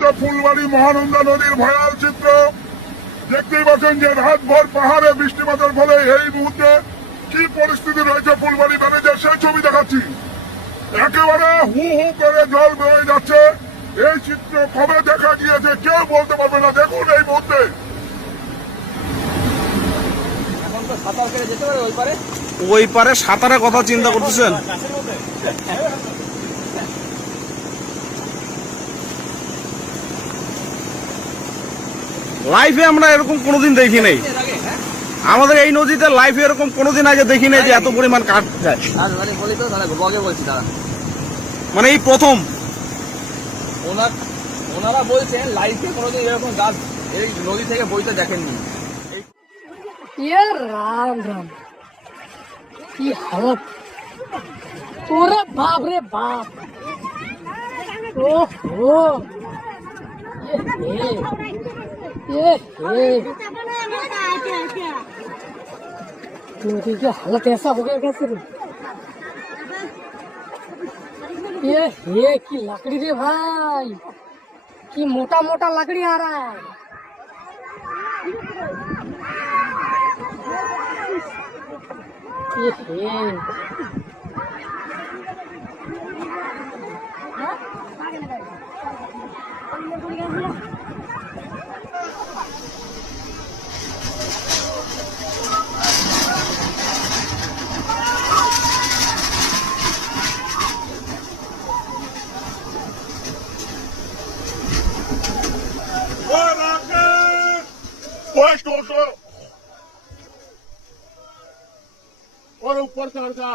মুহূর্তে ফুলবাড়ি মহানন্দা নদীর ভয়াল চিত্র দেখতেই পাচ্ছেন যে রাতভর পাহাড়ে বৃষ্টিপাতের ফলে এই মুহূর্তে কি পরিস্থিতি রয়েছে ফুলবাড়ি ব্যারেজে সেই ছবি দেখাচ্ছি। একেবারে হু হু করে জল বয়ে যাচ্ছে। এই চিত্র কবে দেখা গিয়েছে কেউ বলতে পারবে না। দেখুন এই মুহূর্তে ওই পারে সাঁতারের কথা চিন্তা করতেছেন? লাইফে আমরা এরকম কোনোদিন দেখি নাই। আমাদের এই নদীতে লাইফে এরকম কোনোদিন আগে দেখি নাই যে এত পরিমাণ কাঠ যায়। মানে এই প্রথম ওনারা বলছেন লাইফে কোনোদিন এরকম গাছ এই নদী থেকে বইতে দেখেননি। राम राम की हालत पूरा बाप रे बाप ओहो ये नदी की हालत ऐसा हो गया कैसे ये की लकड़ी रे भाई की मोटा मोटा लकड़ी आ रहा है। और ऊपर चढ़ जा।